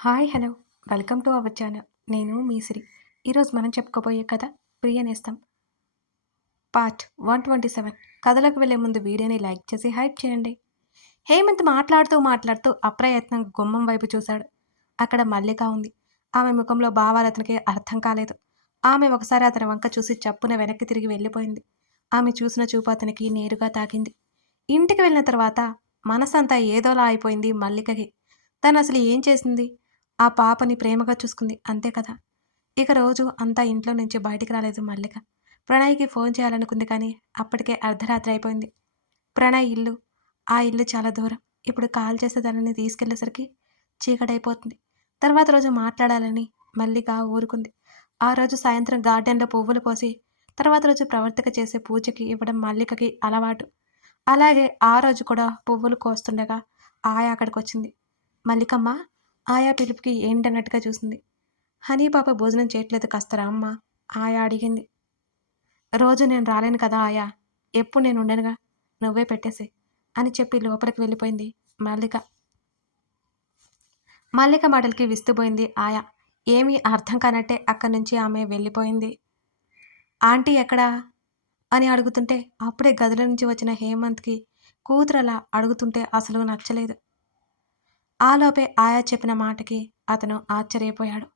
Hi hello welcome to our channel. నేను మీ సిరి. ఈరోజు మనం చెప్పుకోబోయే కథ ప్రియ నేస్తం పార్ట్ 127. కథలోకి వెళ్ళే ముందు వీడియోని లైక్ చేసి హైప్ చేయండి. హేమంత్ మాట్లాడుతూ అప్రయత్నంగా గుమ్మం వైపు చూశాడు. అక్కడ మల్లిక ఉంది. ఆమె ముఖంలో భావాలు అతనికి అర్థం కాలేదు. ఆమె ఒకసారి అతని వంక చూసి చప్పున వెనక్కి తిరిగి వెళ్ళిపోయింది. ఆమె చూసిన చూపు అతనికి నేరుగా తాకింది. ఇంటికి వెళ్ళిన తర్వాత మనసంతా ఏదోలా అయిపోయింది మల్లికకి. తను అసలు ఏం చేసింది? ఆ పాపని ప్రేమగా చూసుకుంది అంతే కదా! ఇక రోజు అంతా ఇంట్లో నుంచి బయటికి రాలేదు మల్లిక. ప్రణయ్‌కి ఫోన్ చేయాలనుకుంది కానీ అప్పటికే అర్ధరాత్రి అయిపోయింది. ప్రణయ్ ఇల్లు, ఆ ఇల్లు చాలా దూరం. ఇప్పుడు కాల్ చేసి తనని తీసుకెళ్ళేసరికి చీకటైపోతుంది. తర్వాత రోజు మాట్లాడాలని మల్లిక ఊరుకుంది. ఆ రోజు సాయంత్రం గార్డెన్‌లో పువ్వులు కోసి, తర్వాత రోజు ప్రవర్తిక చేసే పూజకి ఇవ్వడం మల్లికకి అలవాటు. అలాగే ఆ రోజు కూడా పువ్వులు కోస్తుండగా ఆయా అక్కడికొచ్చింది. "మల్లికమ్మా" ఆయా పిలుపుకి ఏంటన్నట్టుగా చూసింది. "హనీ పాప భోజనం చేయట్లేదు కాస్త రామ్మా" ఆయా అడిగింది. "రోజు నేను రాలేను కదా ఆయా! ఎప్పుడు నేనుండనుగా, నువ్వే పెట్టేసేయ్" అని చెప్పి లోపలికి వెళ్ళిపోయింది మల్లిక. మల్లిక మాటలకి విస్తుబోయింది ఆయా. ఏమీ అర్థం కానట్టే అక్కడి నుంచి ఆమె వెళ్ళిపోయింది. "ఆంటీ ఎక్కడా?" అని అడుగుతుంటే అప్పుడే గదిలో నుంచి వచ్చిన హేమంత్‌కి కూతురలా అడుగుతుంటే అసలు నచ్చలేదు. ఆలోపే ఆయా చెప్పిన మాటకి అతను ఆశ్చర్యపోయాడు.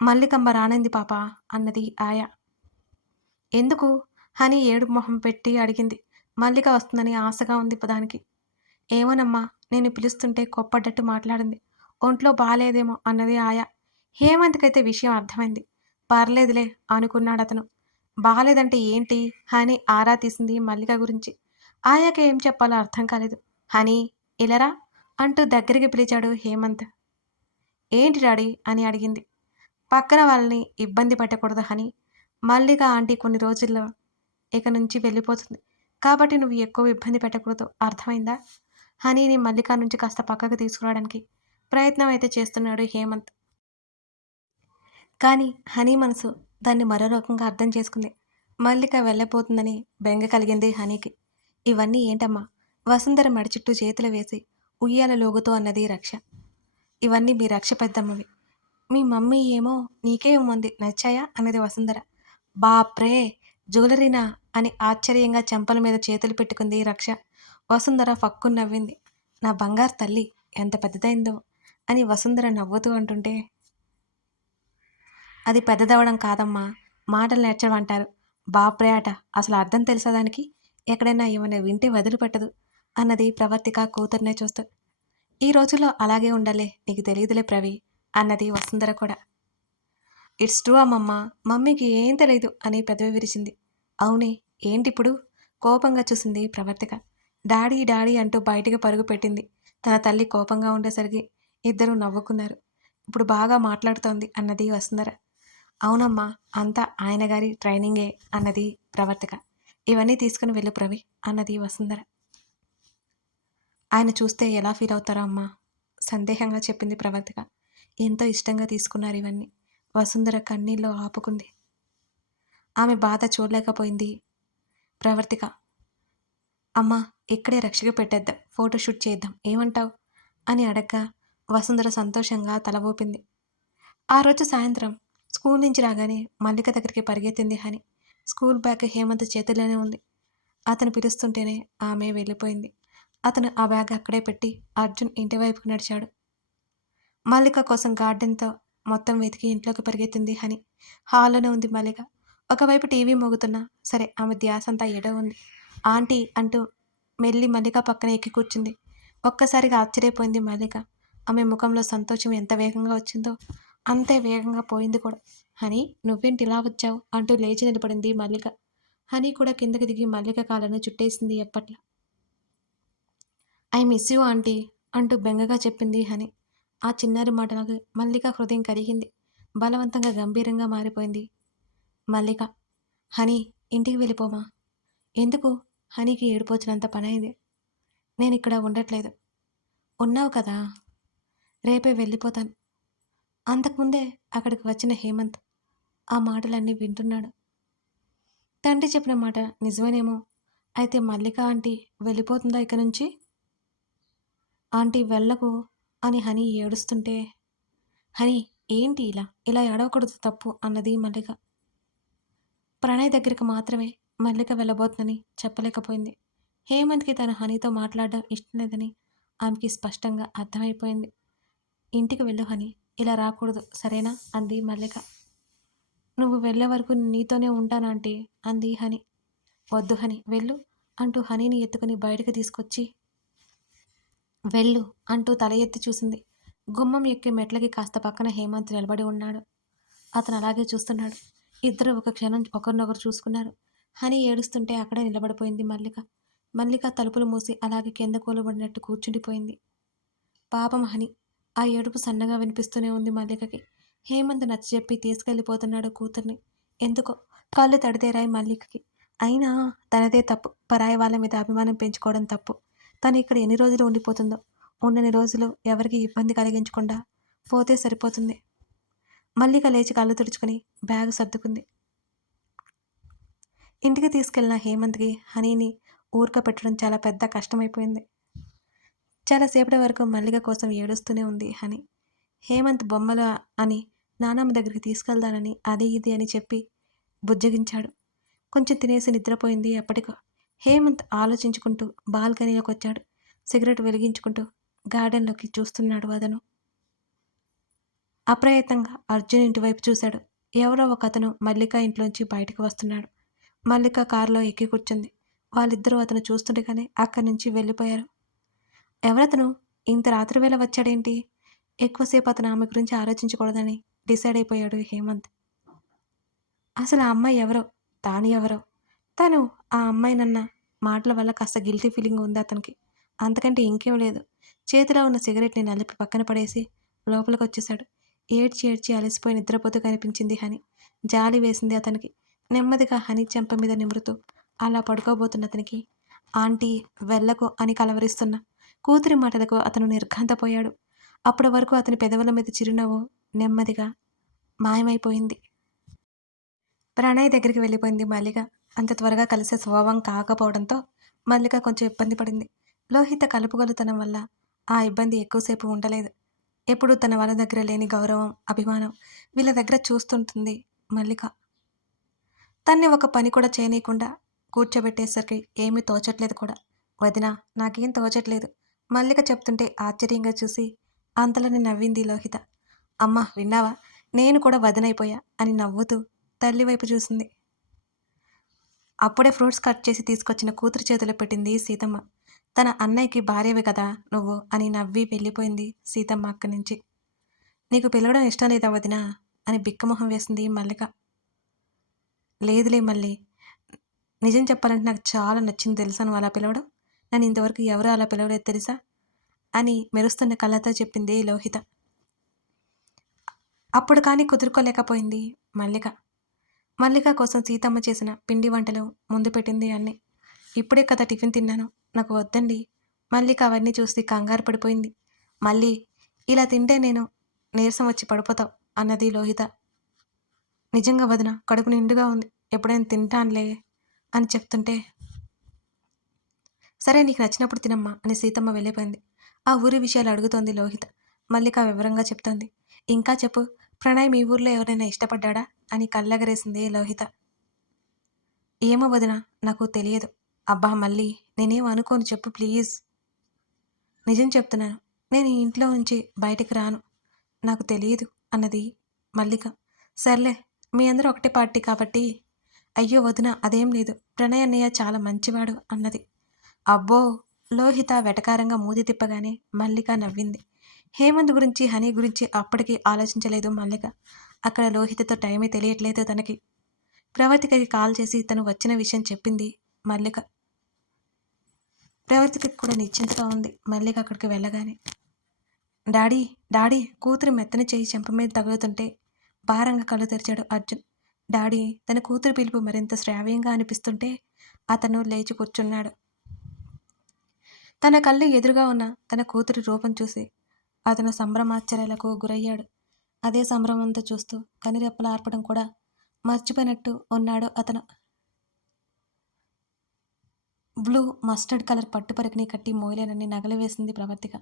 "మల్లికమ్మ రానంది పాపా" అన్నది ఆయా. "ఎందుకు?" అని ఏడుపు మొహం పెట్టి అడిగింది. మల్లిక వస్తుందని ఆశగా ఉంది దానికి. "ఏమోనమ్మా, నేను పిలుస్తుంటే కోప్పడ్డట్టు మాట్లాడింది. ఒంట్లో బాలేదేమో" అన్నది ఆయా. హేమంత్‌కైతే విషయం అర్థమైంది. పర్లేదులే అనుకున్నాడతను. బాలేదంటే ఏంటి అని ఆరా తీసింది మల్లిక గురించి. ఆయాకి ఏం చెప్పాలో అర్థం కాలేదు. "హనీ ఇలా రా" అంటూ దగ్గరికి పిలిచాడు హేమంత్. "ఏంటి డాడీ" అని అడిగింది. "పక్కన వాళ్ళని ఇబ్బంది పెట్టకూడదు హనీ. మల్లిక ఆంటీ కొన్ని రోజుల్లో ఇక నుంచి వెళ్ళిపోతుంది. కాబట్టి నువ్వు ఎక్కువ ఇబ్బంది పెట్టకూడదు. అర్థమైందా?" హనీని మల్లిక నుంచి కాస్త పక్కకు తీసుకురావడానికి ప్రయత్నం అయితే చేస్తున్నాడు హేమంత్. కానీ హనీ మనసు దాన్ని మరో రకంగా అర్థం చేసుకుంది. మల్లిక వెళ్ళబోతుందని బెంగ కలిగింది హనీకి. "ఇవన్నీ ఏంటమ్మా?" వసుంధర మెడ చుట్టూ చేతులు వేసి ఉయ్యాల లోగుతూ అన్నది రక్ష. "ఇవన్నీ మీ రక్ష పెద్దమ్మవి. మీ మమ్మీ ఏమో నీకే ఇమ్మంది నచ్చాయా?" అన్నది వసుంధర. "బాప్రే! జ్యువెలరీనా?" అని ఆశ్చర్యంగా చెంపల మీద చేతులు పెట్టుకుంది రక్ష. వసుంధర ఫక్కున నవ్వింది. "నా బంగారు తల్లి ఎంత పెద్దదైందో" అని వసుంధర నవ్వుతూ అంటుంటే, "అది పెద్దదవడం కాదమ్మా, మాటలు నేర్చడం అంటారు. బాప్రే అట అసలు అర్థం తెలుసా దానికి? ఎక్కడైనా ఏమైనా వింటే వదిలిపెట్టదు" అన్నది ప్రవర్తిక కూతుర్నే చూస్తూ. "ఈ రోజుల్లో అలాగే ఉండాలే, నీకు తెలియదులే ప్రవి" అన్నది వసుంధర కూడా. "ఇట్స్ ట్రూ అమ్మమ్మ, మమ్మీకి ఏం తెలీదు" అని పెదవి విరిచింది. "అవునే, ఏంటిప్పుడు?" కోపంగా చూసింది ప్రవర్తిక. "డాడీ డాడీ అంటూ బయటికి పరుగు పెట్టింది. తన తల్లి కోపంగా ఉండేసరికి ఇద్దరూ నవ్వుకున్నారు. "ఇప్పుడు బాగా మాట్లాడుతోంది" అన్నది వసుంధర. "అవునమ్మా, అంతా ఆయన గారి ట్రైనింగే" అన్నది ప్రవర్తిక. "ఇవన్నీ తీసుకుని వెళ్ళు ప్రవి" అన్నది వసుంధర. "ఆయన చూస్తే ఎలా ఫీల్ అవుతారో అమ్మా" సందేహంగా చెప్పింది ప్రవర్తిక. "ఎంతో ఇష్టంగా తీసుకున్నారు ఇవన్నీ" వసుంధర కన్నీళ్ళు ఆపుకుంది. ఆమె బాధ చూడలేకపోయింది ప్రవర్తిక. "అమ్మా, ఇక్కడే రక్షకి పెట్టేద్దాం, ఫోటోషూట్ చేద్దాం, ఏమంటావ్?" అని అడగ్గా వసుంధర సంతోషంగా తల ఊపింది. ఆ రోజు సాయంత్రం స్కూల్ నుంచి రాగానే మల్లిక దగ్గరికి పరిగెత్తింది హని. స్కూల్ బ్యాగ్ హేమంత్ చేతిలోనే ఉంది. అతను పిలుస్తుంటేనే ఆమె వెళ్ళిపోయింది. అతను ఆ బ్యాగ్ అక్కడే పెట్టి అర్జున్ ఇంటి వైపుకు నడిచాడు. మల్లిక కోసం గార్డెన్‌తో మొత్తం వెతికి ఇంట్లోకి పరిగెత్తింది హని. హాల్లోనే ఉంది మల్లిక. ఒకవైపు టీవీ మోగుతున్నా సరే ఆమె ధ్యాసంతా ఏడో ఉంది. "ఆంటీ" అంటూ మెల్లి మల్లిక పక్కన ఎక్కి కూర్చుంది. ఒక్కసారిగా ఆశ్చర్యపోయింది మల్లిక. ఆమె ముఖంలో సంతోషం ఎంత వేగంగా వచ్చిందో అంతే వేగంగా పోయింది కూడా. "హనీ, నువ్వేంటి ఇలా వచ్చావు?" అంటూ లేచి నిలబడింది మల్లిక. హనీ కూడా కిందకి దిగి మల్లిక కాళ్ళను చుట్టేసింది ఎప్పట్లా. "ఐ మిస్ యూ ఆంటీ" అంటూ బెంగగా చెప్పింది హని. ఆ చిన్నారి మాటలకు మల్లిక హృదయం కరిగింది. బలవంతంగా గంభీరంగా మారిపోయింది మల్లిక. "హనీ, ఇంటికి వెళ్ళిపోమా." "ఎందుకు?" హనీకి ఏడుపొచ్చినంత పనైంది. "నేనిక్కడ ఉండట్లేదు." "ఉన్నావు కదా." "రేపే వెళ్ళిపోతాను." అంతకుముందే అక్కడికి వచ్చిన హేమంత్ ఆ మాటలన్నీ వింటున్నాడు. తండ్రి చెప్పిన మాట నిజమేనేమో. అయితే మల్లిక ఆంటీ వెళ్ళిపోతుందా ఇక నుంచి? "ఆంటీ వెళ్ళకు" అని హనీ ఏడుస్తుంటే, హనీ ఏంటి ఇలా? ఇలా ఏడవకూడదు తప్పు అన్నది మల్లిక. ప్రణయ్ దగ్గరికి మాత్రమే మల్లిక వెళ్ళబోతుందని చెప్పలేకపోయింది. హేమంత్‌కి తను హనీతో మాట్లాడడం ఇష్టం లేదని ఆమెకి స్పష్టంగా అర్థమైపోయింది. ఇంటికి వెళ్ళు హనీ. ఇలా రాకూడదు సరేనా? అంది మల్లిక. నువ్వు వెళ్ళే వరకు నీతోనే ఉంటానాంటీ అంది హనీ. వద్దు హనీ వెళ్ళు అంటూ హనీని ఎత్తుకుని బయటకు తీసుకొచ్చి వెళ్ళు అంటూ తల ఎత్తి చూసింది. గుమ్మం ఎక్కి మెట్లకి కాస్త పక్కన హేమంత్ నిలబడి ఉన్నాడు. అతను అలాగే చూస్తున్నాడు. ఇద్దరు ఒక క్షణం ఒకరినొకరు చూసుకున్నారు. హనీ ఏడుస్తుంటే అక్కడే నిలబడిపోయింది మల్లిక. మల్లిక తలుపులు మూసి అలాగే కింద కూలబడినట్టు కూర్చుండిపోయింది. పాపం హనీ. ఆ ఏడుపు సన్నగా వినిపిస్తూనే ఉంది మల్లికకి. హేమంత్ నచ్చజెప్పి తీసుకెళ్ళిపోతున్నాడు కూతుర్ని. ఎందుకో కళ్ళు తడితేరాయి మల్లికకి. అయినా తనదే తప్పు. పరాయి వాళ్ళ మీద అభిమానం పెంచుకోవడం తప్పు. తను ఇక్కడ ఎన్ని రోజులు ఉండిపోతుందో. ఉన్నన్ని రోజులు ఎవరికి ఇబ్బంది కలిగించకుండా పోతే సరిపోతుంది. మల్లిక లేచి కళ్ళు తుడుచుకుని బ్యాగ్ సర్దుకుంది. ఇంటికి తీసుకెళ్లిన హేమంత్కి హనీని ఊరకపెట్టడం చాలా పెద్ద కష్టమైపోయింది. చాలాసేపటి వరకు మల్లిక కోసం ఏడుస్తూనే ఉంది హనీ. హేమంత్ బొమ్మలు అని నానమ్మ దగ్గరికి తీసుకెళ్తానని అది ఇది అని చెప్పి బుజ్జగించాడు. కొంచెం తినేసి నిద్రపోయింది అప్పటికో. హేమంత్ ఆలోచించుకుంటూ బాల్కనీలోకి వచ్చాడు. సిగరెట్ వెలిగించుకుంటూ గార్డెన్లోకి చూస్తున్నాడు అతను. అప్రయత్నంగా అర్జున్ ఇంటివైపు చూశాడు. ఎవరో ఒక అతను మల్లిక ఇంట్లోంచి బయటకు వస్తున్నాడు. మల్లిక కారులో ఎక్కి కూర్చుంది. వాళ్ళిద్దరూ అతను చూస్తుండగానే అక్కడి నుంచి వెళ్ళిపోయారు. ఎవరతను? ఇంత రాత్రివేళ వచ్చాడేంటి? ఎక్కువసేపు అతను ఆమె గురించి ఆలోచించకూడదని డిసైడ్ అయిపోయాడు హేమంత్. అసలు ఆ అమ్మాయి ఎవరో, తాను ఎవరో, తను ఆ అమ్మాయినన్న మాటల వల్ల కాస్త గిల్టీ ఫీలింగ్ ఉంది అతనికి. అంతకంటే ఇంకేం లేదు. చేతిలో ఉన్న సిగరెట్ని నలిపి పక్కన పడేసి లోపలికి వచ్చేశాడు. ఏడ్చి ఏడ్చి అలసిపోయి నిద్రపోతూ కనిపించింది హని. జాలి వేసింది అతనికి. నెమ్మదిగా హని చెంప మీద నిమురుతూ అలా పడుకోబోతున్న అతనికి ఆంటీ వెళ్ళకు అని కలవరిస్తున్న కూతురి మాటలకు అతను నిర్ఘాంతపోయాడు. అప్పటి వరకు అతని పెదవుల మీద చిరునవ్వు నెమ్మదిగా మాయమైపోయింది. ప్రణయ్ దగ్గరికి వెళ్ళిపోయింది మల్లిక. అంత త్వరగా కలిసే స్వభావం కాకపోవడంతో మల్లిక కొంచెం ఇబ్బంది పడింది. లోహిత కలుపుగోలుతనం వల్ల ఆ ఇబ్బంది ఎక్కువసేపు ఉండలేదు. ఎప్పుడూ తన వాళ్ళ దగ్గర లేని గౌరవం, అభిమానం వీళ్ళ దగ్గర చూస్తుంటుంది మల్లిక. తన్ని ఒక పని కూడా చేయనీయకుండా కూర్చోబెట్టేసరికి ఏమీ తోచట్లేదు కూడా. వదినా నాకేం తోచట్లేదు మల్లిక చెప్తుంటే ఆశ్చర్యంగా చూసి అంతలోనే నవ్వింది లోహిత. అమ్మ విన్నావా, నేను కూడా వదినైపోయా అని నవ్వుతూ తల్లి వైపు చూసింది. అప్పుడే ఫ్రూట్స్ కట్ చేసి తీసుకొచ్చిన కూతురు చేతిలో పెట్టింది సీతమ్మ. తన అన్నయ్యకి భార్యవే కదా నువ్వు అని నవ్వి వెళ్ళిపోయింది సీతమ్మ అక్కడి నుంచి. నీకు పిలవడం ఇష్టం లేదా వదినా అని బిక్కమొహం వేసింది మల్లిక. లేదులే మళ్ళీ, నిజం చెప్పాలంటే నాకు చాలా నచ్చింది తెలుసా నువ్వు అలా పిలవడం. నన్ను ఇంతవరకు ఎవరూ అలా పిలవలేదు తెలుసా అని మెరుస్తున్న కళ్ళతో చెప్పింది లోహిత. అప్పుడు కానీ కుదురుకోలేకపోయింది మల్లిక. మల్లిక కోసం సీతమ్మ చేసిన పిండి వంటలు ముందు పెట్టింది అన్నీ. ఇప్పుడే కదా టిఫిన్ తిన్నాను, నాకు వద్దండి. మల్లిక అవన్నీ చూసి కంగారు పడిపోయింది. మళ్ళీ ఇలా తింటే నేను నీరసం వచ్చి పడిపోతావు అన్నది లోహిత. నిజంగా వదిన కడుపు నిండుగా ఉంది, ఎప్పుడైనా తింటానులే అని చెప్తుంటే సరే నీకు నచ్చినప్పుడు తినమ్మా అని సీతమ్మ వెళ్ళిపోయింది. ఆ ఊరి విషయాలు అడుగుతోంది లోహిత. మల్లిక వివరంగా చెప్తోంది. ఇంకా చెప్పు, ప్రణయ్ మీ ఊర్లో ఎవరైనా ఇష్టపడ్డా అని కళ్ళెగరేసింది లోహిత. ఏమో వదిన నాకు తెలియదు. అబ్బా మళ్ళీ నేనేం అనుకోను చెప్పు ప్లీజ్. నిజం చెప్తున్నాను, నేను ఈ ఇంట్లో నుంచి బయటికి రాను, నాకు తెలియదు అన్నది మల్లిక. సర్లే మీ అందరూ ఒకటే పార్టీ కాబట్టి. అయ్యో వదిన అదేం లేదు, ప్రణయ్ అన్నయ్య చాలా మంచివాడు అన్నది. అబ్బో, లోహిత వెటకారంగా మూతి తిప్పగానే మల్లిక నవ్వింది. హేమంత్ గురించి హనీ గురించి అప్పటికి ఆలోచించలేదు మల్లిక. అక్కడ లోహితతో టైమే తెలియట్లేదు తనకి. ప్రవర్తికకి కాల్ చేసి తను వచ్చిన విషయం చెప్పింది మల్లిక. ప్రవర్తికకి కూడా నిశ్చింతగా ఉంది మల్లిక అక్కడికి వెళ్ళగానే. డాడీ డాడీ కూతురు మెత్తని చేయి చెంప మీద తగులుతుంటే భారంగా కళ్ళు తెరిచాడు అర్జున్. డాడీ తన కూతురు పిలుపు మరింత శ్రావ్యంగా అనిపిస్తుంటే అతను లేచి కూర్చున్నాడు. తన కళ్ళు ఎదురుగా ఉన్న తన కూతురి రూపం చూసి అతను సంభ్రమాశ్చర్యాలకు గురయ్యాడు. అదే సంభ్రమంతో చూస్తూ కనిరెప్పలు ఆర్పడం కూడా మర్చిపోయినట్టు ఉన్నాడు అతను. బ్లూ మస్టర్డ్ కలర్ పట్టు పరికిని కట్టి మోయలేనన్ని నగలు వేసింది ప్రవర్తిక.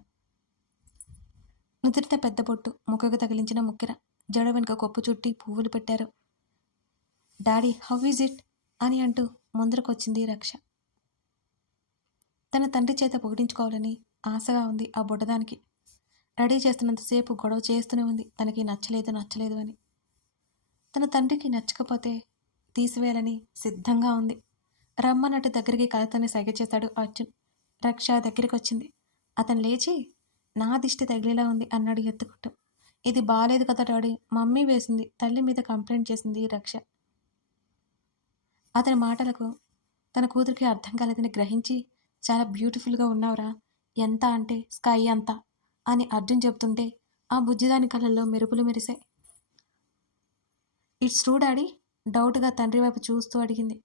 నుదుటిన పెద్ద బొట్టు, ముక్కకు తగిలించిన ముక్కెర, జడ వెనుక కొప్పు చుట్టి పువ్వులు పెట్టారు. డాడీ హౌ ఈజ్ ఇట్ అని అంటూ ముందరకొచ్చింది రక్ష. తన తండ్రి చేత పొగిడించుకోవాలని ఆశగా ఉంది ఆ బుడ్డదానికి. రెడీ చేస్తున్నంతసేపు గొడవ చేస్తూనే ఉంది తనకి నచ్చలేదు నచ్చలేదు అని. తన తండ్రికి నచ్చకపోతే తీసివేయాలని సిద్ధంగా ఉంది. రమ్మన్నట్టు దగ్గరికి కళ్ళతోనే సైగ చేశాడు అర్జున్. రక్ష దగ్గరికొచ్చింది. అతను లేచి నా దిష్టి తగిలేలా ఉంది అన్నాడు ఎత్తుకుంటూ. ఇది బాలేదు కదా డాడీ, మమ్మీ వేసింది, తల్లి మీద కంప్లైంట్ చేసింది రక్ష. అతని మాటలకు తన కూతురికి అర్థం కాలేదని గ్రహించి చాలా బ్యూటిఫుల్గా ఉన్నావురా, ఎంత అంటే స్కై అంతా అని అర్జున్ చెబుతుంటే ఆ బుజ్జిదాని కళ్ళల్లో మెరుపులు మెరిశాయి. ఇట్స్ ట్రూ డాడీ డౌట్గా తండ్రి వైపు చూస్తూ అడిగింది.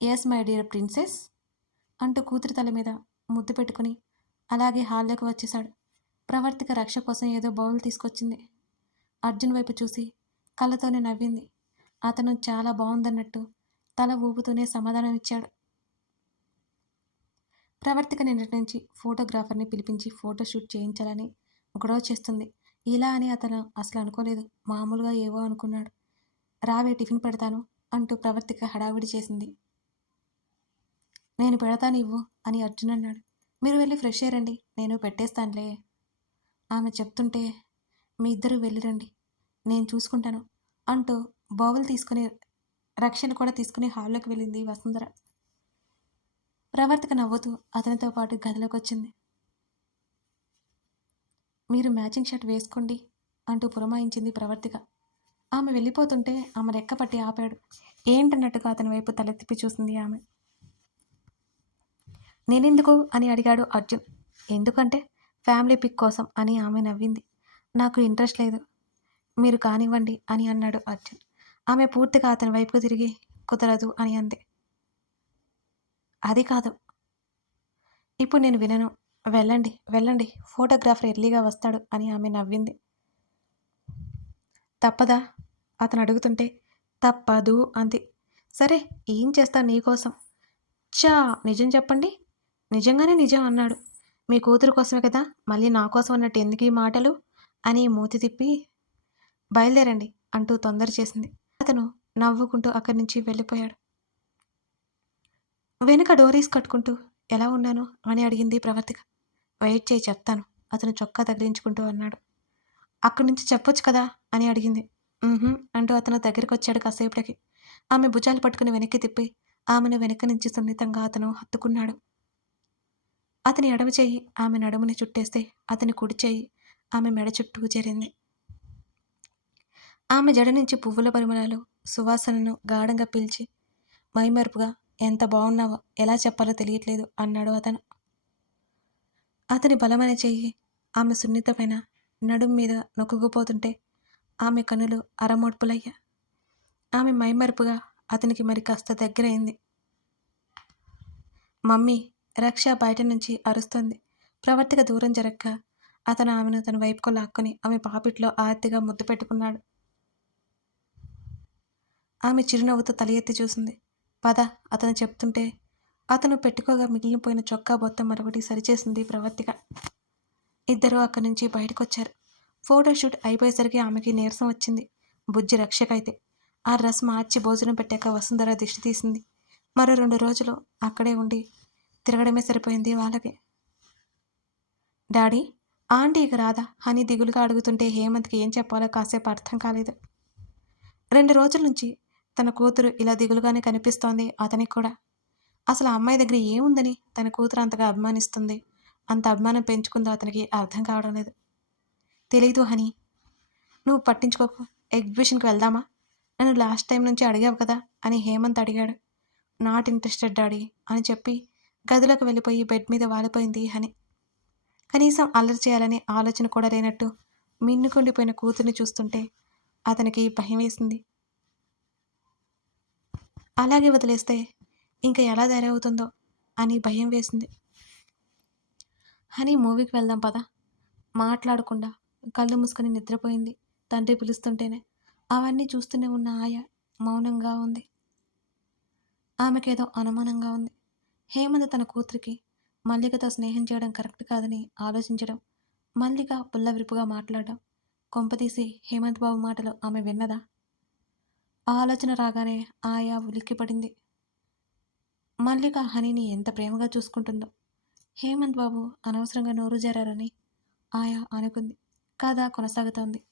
ఎస్ మై డియర్ ప్రిన్సెస్ అంటూ కూతురి తల మీద ముద్దు పెట్టుకుని అలాగే హాల్లోకి వచ్చేశాడు. ప్రవర్తిక రక్ష కోసం ఏదో బౌల్ తీసుకొచ్చింది. అర్జున్ వైపు చూసి కళ్ళతోనే నవ్వింది. అతను చాలా బాగుందన్నట్టు తల ఊపుతూనే సమాధానం ఇచ్చాడు. ప్రవర్తిక నిన్నటి నుంచి ఫోటోగ్రాఫర్ని పిలిపించి ఫోటోషూట్ చేయించాలని గొడవ చేస్తుంది. ఇలా అని అతను అసలు అనుకోలేదు. మామూలుగా ఏవో అనుకున్నాడు. రావే టిఫిన్ పెడతాను అంటూ ప్రవర్తిక హడావిడి చేసింది. నేను పెడతాను ఇవ్వు అని అర్జున్ అన్నాడు. మీరు వెళ్ళి ఫ్రెష్ అయ్యారండి, నేను పెట్టేస్తానులే. ఆమె చెప్తుంటే మీ ఇద్దరు వెళ్ళిరండి, నేను చూసుకుంటాను అంటూ బౌల్ తీసుకుని రక్షణ కూడా తీసుకుని హాల్లోకి వెళ్ళింది వసుంధర. ప్రవర్తిక నవ్వుతూ అతనితో పాటు గదిలోకి వచ్చింది. మీరు మ్యాచింగ్ షర్ట్ వేసుకోండి అంటూ పురమాయించింది ప్రవర్తిక. ఆమె వెళ్ళిపోతుంటే ఆమె రెక్క పట్టి ఆపాడు. ఏంటన్నట్టుగా అతని వైపు తలెత్తిపి చూసింది ఆమె. నేనెందుకు అని అడిగాడు అర్జున్. ఎందుకంటే ఫ్యామిలీ పిక్ కోసం అని ఆమె నవ్వింది. నాకు ఇంట్రెస్ట్ లేదు, మీరు కానివ్వండి అని అన్నాడు అర్జున్. ఆమె పూర్తిగా అతని వైపుకు తిరిగి కుదరదు అని అంది. అది కాదు, ఇప్పుడు నేను వినను, వెళ్ళండి వెళ్ళండి, ఫోటోగ్రాఫర్ ఎర్లీగా వస్తాడు అని ఆమె నవ్వింది. తప్పదా అతను అడుగుతుంటే తప్పదు అంది. సరే ఏం చేస్తా నీకోసం. చా నిజం చెప్పండి. నిజంగానే నిజం అన్నాడు. మీ కూతురు కోసమే కదా, మళ్ళీ నా కోసం అన్నట్టు ఎందుకు ఈ మాటలు అని మూతి తిప్పి బయలుదేరండి అంటూ తొందర చేసింది. అతను నవ్వుకుంటూ అక్కడి నుంచి వెళ్ళిపోయాడు. వెనుక డోరీస్ కట్టుకుంటూ ఎలా ఉన్నాను అని అడిగింది ప్రవర్తిక. వెయిట్ చేయి చెప్తాను అతను చొక్కా తగిలించుకుంటూ అన్నాడు. అక్కడి నుంచి చెప్పొచ్చు కదా అని అడిగింది. అంటూ అతను దగ్గరికి వచ్చాడు కాసేపటికి. ఆమె భుజాలు పట్టుకుని వెనక్కి తిప్పి ఆమెను వెనక నుంచి సున్నితంగా అతను హత్తుకున్నాడు. అతని ఎడమ చెయ్యి ఆమె నడుముని చుట్టేస్తే అతని కుడి చెయ్యి ఆమె మెడ చుట్టూ చేరింది. ఆమె జడ నుంచి పువ్వుల పరిమళాలు సువాసనను గాఢంగా పీల్చి మైమరుపుగా ఎంత బాగున్నావో ఎలా చెప్పాలో తెలియట్లేదు అన్నాడు అతను. అతని బలమైన చెయ్యి ఆమె సున్నితమైన నడుం మీద నొక్కుకుపోతుంటే ఆమె కనులు అరమోడ్పులయ్యా. ఆమె మైమరుపుగా అతనికి మరి కాస్త దగ్గరైంది. మమ్మీ రక్ష బయట నుంచి అరుస్తోంది. ప్రవర్తిక దూరం జరక్క అతను ఆమెను తన వైపుకు లాక్కొని ఆమె పాపిట్లో ఆర్తిగా ముద్దు పెట్టుకున్నాడు. ఆమె చిరునవ్వుతో తల ఎత్తి చూసింది. పద అతను చెప్తుంటే అతను పెట్టుకోగా మిగిలిపోయిన చొక్కా బొత్తం మరొకటి సరిచేసింది ప్రవర్తిక. ఇద్దరూ అక్కడి నుంచి బయటకొచ్చారు. ఫోటోషూట్ అయిపోయేసరికి ఆమెకి నీరసం వచ్చింది. బుజ్జి రక్షకైతే ఆ డ్రెస్ మార్చి భోజనం పెట్టాక వసుంధర దిష్టి తీసింది. మరో 2 రోజులు అక్కడే ఉండి తిరగడమే సరిపోయింది వాళ్ళకి. డాడీ ఆంటీ ఇక రాదా అని దిగులుగా అడుగుతుంటే హేమంత్కి ఏం చెప్పాలో కాసేపు అర్థం కాలేదు. 2 రోజుల నుంచి తన కూతురు ఇలా దిగులుగానే కనిపిస్తోంది అతనికి కూడా. అసలు ఆ అమ్మాయి దగ్గర ఏముందని తన కూతురు అంతగా అభిమానిస్తుంది, అంత అభిమానం పెంచుకుందో అతనికి అర్థం కావడం లేదు. తెలీదు హనీ, నువ్వు పట్టించుకోకు, ఎగ్జిబిషన్కి వెళ్దామా, నన్ను లాస్ట్ టైం నుంచి అడిగావు కదా అని హేమంత్ అడిగాడు. నాట్ ఇంట్రెస్టెడ్ డాడీ అని చెప్పి గదిలోకి వెళ్ళిపోయి బెడ్ మీద వాలిపోయింది హనీ. కనీసం అల్లరి చేయాలనే ఆలోచన కూడా లేనట్టు మిన్నుకుండిపోయిన కూతుర్ని చూస్తుంటే అతనికి భయం వేసింది. అలాగే వదిలేస్తే ఇంకా ఎలా తయారవుతుందో అని భయం వేసింది. హనీ మూవీకి వెళ్దాం పదా. మాట్లాడకుండా కళ్ళు మూసుకొని నిద్రపోయింది. తండ్రి పిలుస్తుంటేనే అవన్నీ చూస్తూనే ఉన్న ఆయ మౌనంగా ఉంది. ఆమెకేదో అనుమానంగా ఉంది. హేమంత్ తన కూతురికి మల్లికతో స్నేహం చేయడం కరెక్ట్ కాదని ఆలోచించడం మల్లిక పుల్లవిరుపుగా మాట్లాడడం కొంపతీసి హేమంత్ బాబు మాటలు ఆమె విన్నదా? ఆ ఆలోచన రాగానే ఆయా ఉలిక్కిపడింది. మల్లిక హనీని ఎంత ప్రేమగా చూసుకుంటుందో. హేమంత్ బాబు అనవసరంగా నోరు జారారని ఆయా అనుకుంది. కథ కొనసాగుతోంది.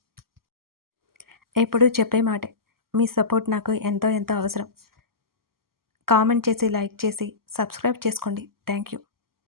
ఎప్పుడూ చెప్పే మాటే, మీ సపోర్ట్ నాకు ఎంతో ఎంతో అవసరం. కామెంట్ చేసి, లైక్ చేసి, సబ్స్క్రైబ్ చేసుకోండి. Thank you.